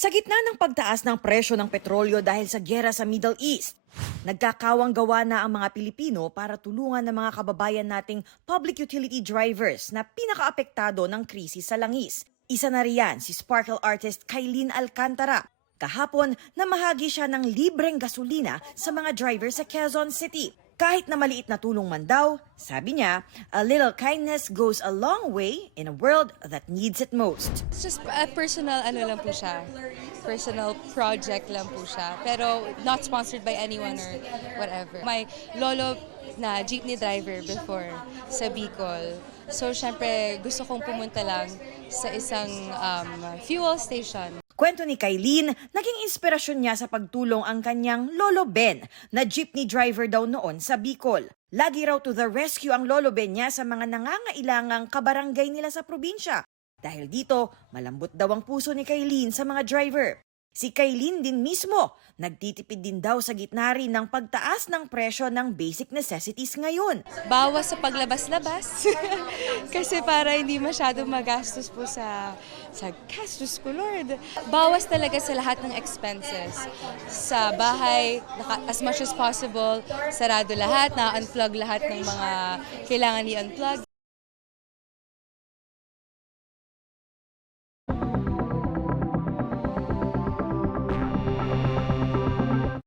Sa gitna ng pagtaas ng presyo ng petrolyo dahil sa giyera sa Middle East, nagkakawang gawa na ang mga Pilipino para tulungan ng mga kababayan nating public utility drivers na pinakaapektado ng krisis sa langis. Isa na riyan si sparkle artist Kailin Alcantara. Kahapon, namahagi siya ng libreng gasolina sa mga driver sa Quezon City. Kahit na maliit na tulong man daw, sabi niya, a little kindness goes a long way in a world that needs it most. It's just a personal lang po siya. Personal project lang po siya. Pero not sponsored by anyone or whatever. My lolo na jeepney driver before sa Bicol. So syempre gusto kong pumunta lang sa isang fuel station. Kwento ni Kailin, naging inspirasyon niya sa pagtulong ang kanyang Lolo Ben na jeepney driver daw noon sa Bicol. Lagi raw to the rescue ang Lolo Ben niya sa mga nangangailangang kabarangay nila sa probinsya. Dahil dito, malambot daw ang puso ni Kailin sa mga driver. Si Kailin din mismo, nagtitipid din daw sa gitna rin ng pagtaas ng presyo ng basic necessities ngayon. Bawas sa paglabas-labas kasi para hindi masyado magastos po sa gastos ko, Lord. Bawas talaga sa lahat ng expenses. Sa bahay, as much as possible, sarado lahat, na-unplug lahat ng mga kailangan i-unplug.